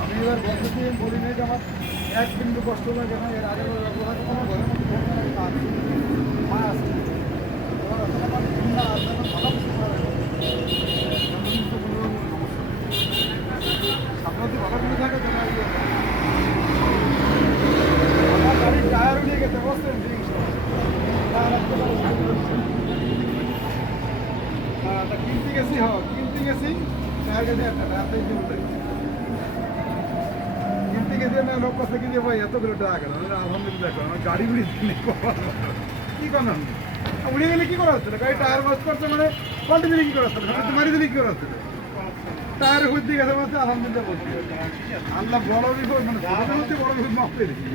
আমি এবার বলতে বলি নাই যে আমার এক বিন্দু কষ্ট লাগে না। এর আগে কোনো ঘরের মধ্যে মা আছে এবার আসলে আমার ভিন্ন আছে ভালো কিছু করা আপনার যদি ভালো কিছু থাকে তাহলে আমার গাড়ির টায়ারও নিয়ে গেছে বসছেন কিনতে গেছি কিনতে গেছি টায়ার গেছে একটা রাতে কিনতে গেছে না লোক কাছে কিনে ভাই এতগুলো টাকা কেন আলহামদুলিল্লাহ আমার গাড়ি উড়ি কি করেন উড়ে গেলে কি করা হচ্ছে না গাড়ি টায়ার ওয়াশ করছে মানে পাল্টে দিলে কি করা হচ্ছে না মারি দিলে কি করা হচ্ছে টায়ার হুদ দিয়ে গেছে বলছে আলহামদুলিল্লাহ বলছি আল্লাহ বড় বিপদ মানে বড় বিপদ মাফ করে দিচ্ছি